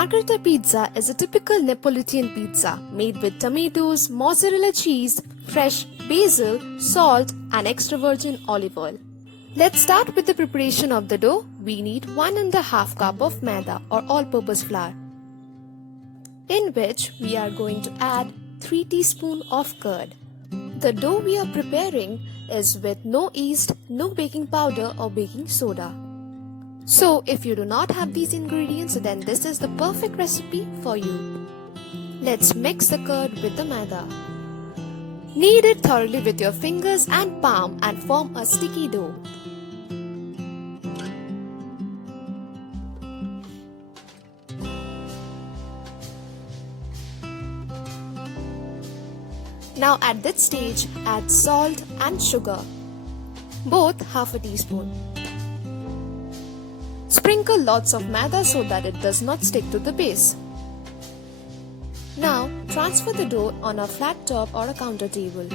Margherita pizza is a typical Neapolitan pizza made with tomatoes, mozzarella cheese, fresh basil, salt and extra virgin olive oil. Let's start with the preparation of the dough. We need 1.5 cup of maida or all-purpose flour, in which we are going to add 3 teaspoons of curd. The dough we are preparing is with no yeast, no baking powder or baking soda. So if you do not have these ingredients, then this is the perfect recipe for you. Let's mix the curd with the maida. Knead it thoroughly with your fingers and palm and form a sticky dough. Now at this stage, add salt and sugar, both half a teaspoon. Sprinkle lots of maida so that it does not stick to the base. Now transfer the dough on a flat top or a counter table.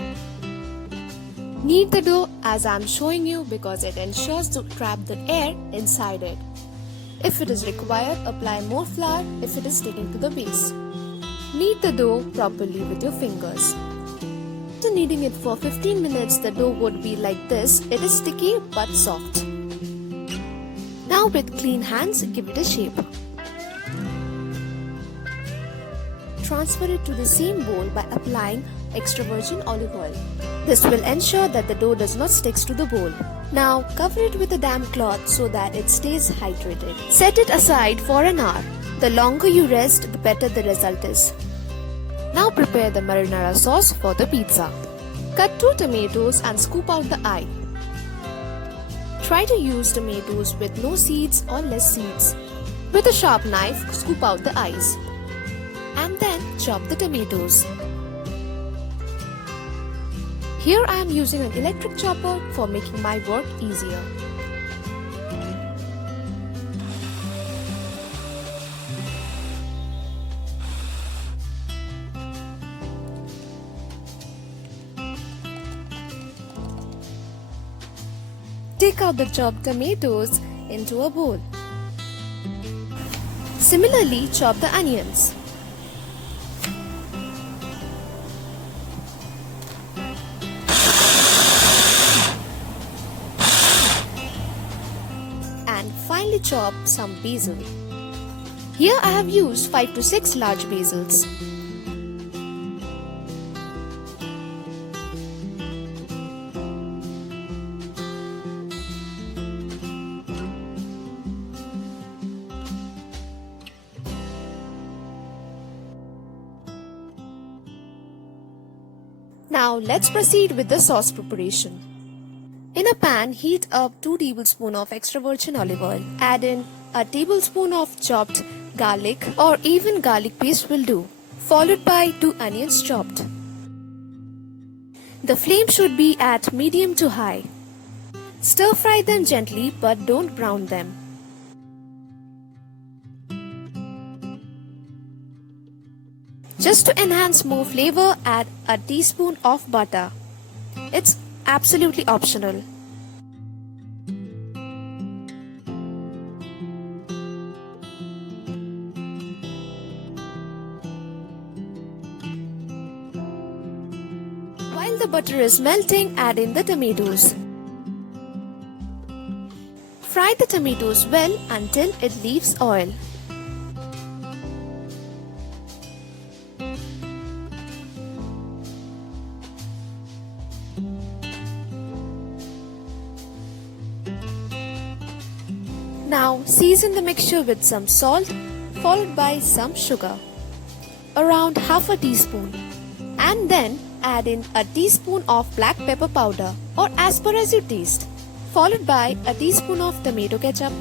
Knead the dough as I am showing you because it ensures to trap the air inside it. If it is required, apply more flour if it is sticking to the base. Knead the dough properly with your fingers. After kneading it for 15 minutes, the dough would be like this. It is sticky but soft. Now with clean hands, give it a shape. Transfer it to the same bowl by applying extra virgin olive oil. This will ensure that the dough does not stick to the bowl. Now cover it with a damp cloth so that it stays hydrated. Set it aside for an hour. The longer you rest, the better the result is. Now prepare the marinara sauce for the pizza. Cut 2 tomatoes and scoop out the eye. Try to use tomatoes with no seeds or less seeds. With a sharp knife, scoop out the eyes. And then chop the tomatoes. Here I am using an electric chopper for making my work easier. Take out the chopped tomatoes into a bowl. Similarly, chop the onions. And finally chop some basil. Here I have used 5 to 6 large basils. Now let's proceed with the sauce preparation. In a pan, heat up 2 tablespoons of extra virgin olive oil. Add in a tablespoon of chopped garlic or even garlic paste will do, followed by 2 onions chopped. The flame should be at medium to high. Stir fry them gently but don't brown them. Just to enhance more flavor, add a teaspoon of butter. It's absolutely optional. While the butter is melting, add in the tomatoes. Fry the tomatoes well until it leaves oil. Now season the mixture with some salt followed by some sugar, around half a teaspoon, and then add in a teaspoon of black pepper powder or as per as you taste, followed by a teaspoon of tomato ketchup.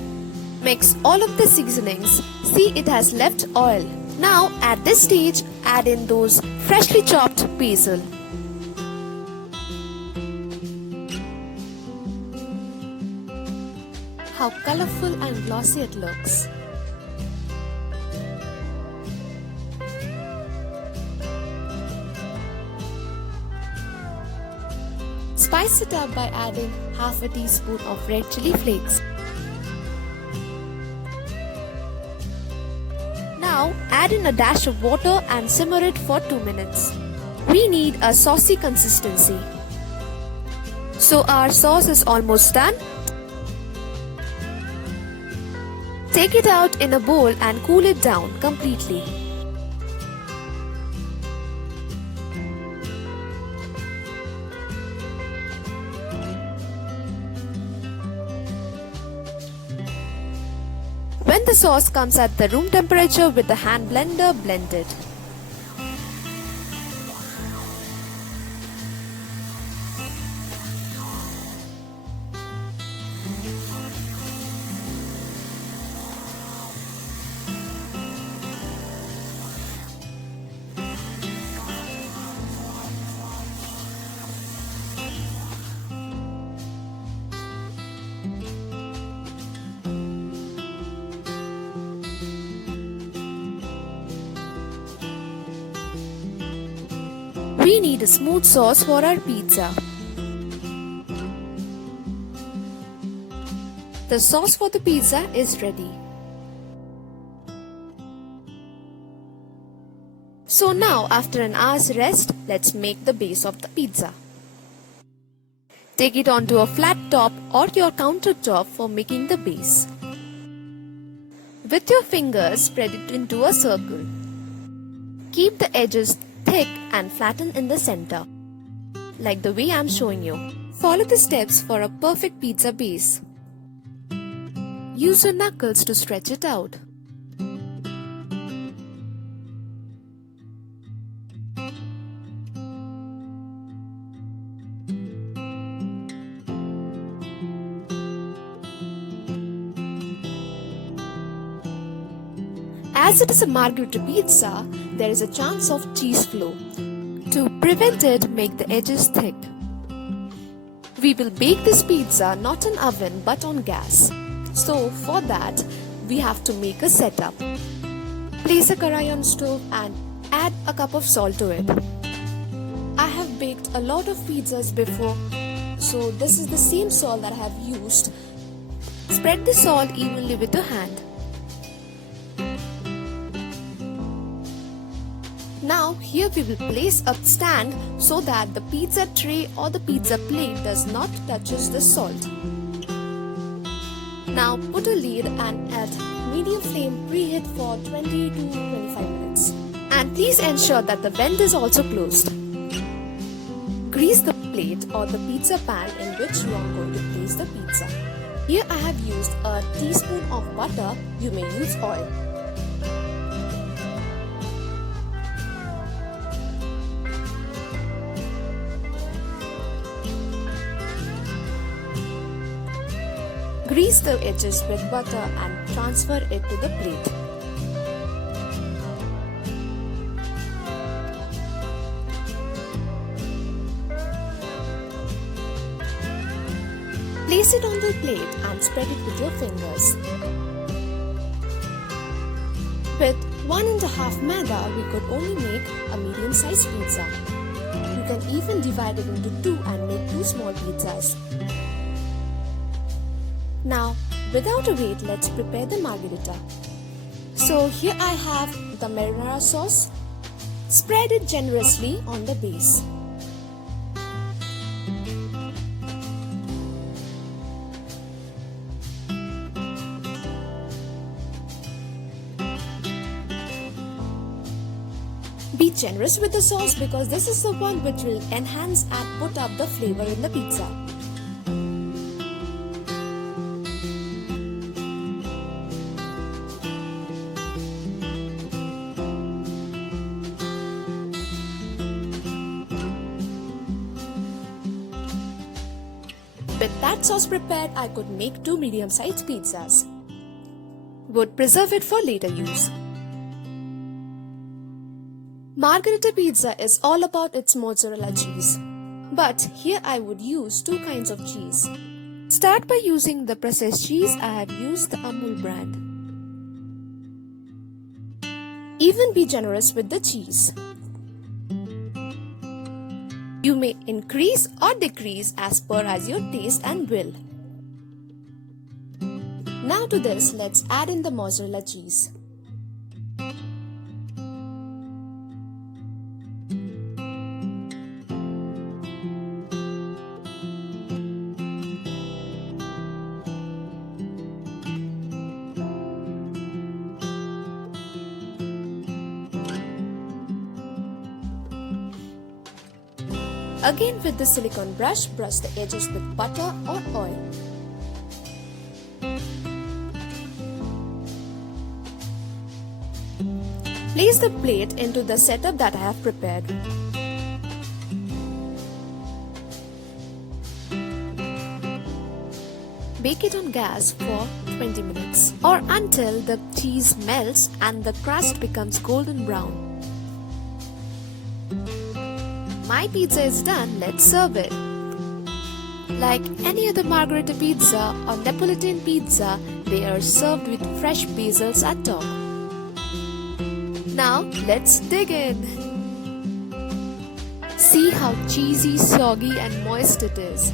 Mix all of the seasonings. See, it has left oil. Now at this stage, add in those freshly chopped basil. How colorful and glossy it looks. Spice it up by adding half a teaspoon of red chili flakes. Now Add in a dash of water and simmer it for 2 minutes. We need a saucy consistency. So our sauce is almost done. Take it out in a bowl and cool it down completely. When the sauce comes at the room temperature with the hand blender, blend it. We need a smooth sauce for our pizza. The sauce for the pizza is ready. So now, after an hour's rest, let's make the base of the pizza. Take it onto a flat top or your countertop for making the base. With your fingers, spread it into a circle. Keep the edges thick and flatten in the center, like the way I'm showing you. Follow the steps for a perfect pizza base. Use your knuckles to stretch it out. As it is a Margherita pizza, there is a chance of cheese flow. To prevent it, make the edges thick. We will bake this pizza not in oven but on gas. So for that, we have to make a setup. Place a karai on stove and add a cup of salt to it. I have baked a lot of pizzas before, so this is the same salt that I have used. Spread the salt evenly with your hand. Now here we will place a stand so that the pizza tray or the pizza plate does not touches the salt. Now put a lid and at medium flame preheat for 20 to 25 minutes. And please ensure that the vent is also closed. Grease the plate or the pizza pan in which you are going to place the pizza. Here I have used a teaspoon of butter. You may use oil. Grease the edges with butter and transfer it to the plate. Place it on the plate and spread it with your fingers. With 1.5 maida, we could only make a medium-sized pizza. You can even divide it into two and make two small pizzas. Now, without a wait, let's prepare the margherita. So here I have the marinara sauce. Spread it generously on the base. Be generous with the sauce because this is the one which will enhance and put up the flavor in the pizza. With that sauce prepared, I could make 2 medium-sized pizzas. Would preserve it for later use. Margherita pizza is all about its mozzarella cheese. But here I would use 2 kinds of cheese. Start by using the processed cheese. I have used the Amul brand. Even be generous with the cheese. You may increase or decrease as per as your taste and will. Now to this, let's add in the mozzarella cheese. Again with the silicone brush, brush the edges with butter or oil. Place the plate into the setup that I have prepared. Bake it on gas for 20 minutes or until the cheese melts and the crust becomes golden brown. My pizza is done, let's serve it. Like any other Margherita pizza or Neapolitan pizza, they are served with fresh basils at top. Now let's dig in. See how cheesy, soggy and moist it is.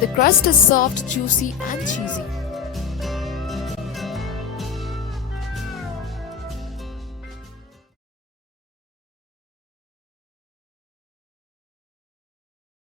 The crust is soft, juicy and cheesy.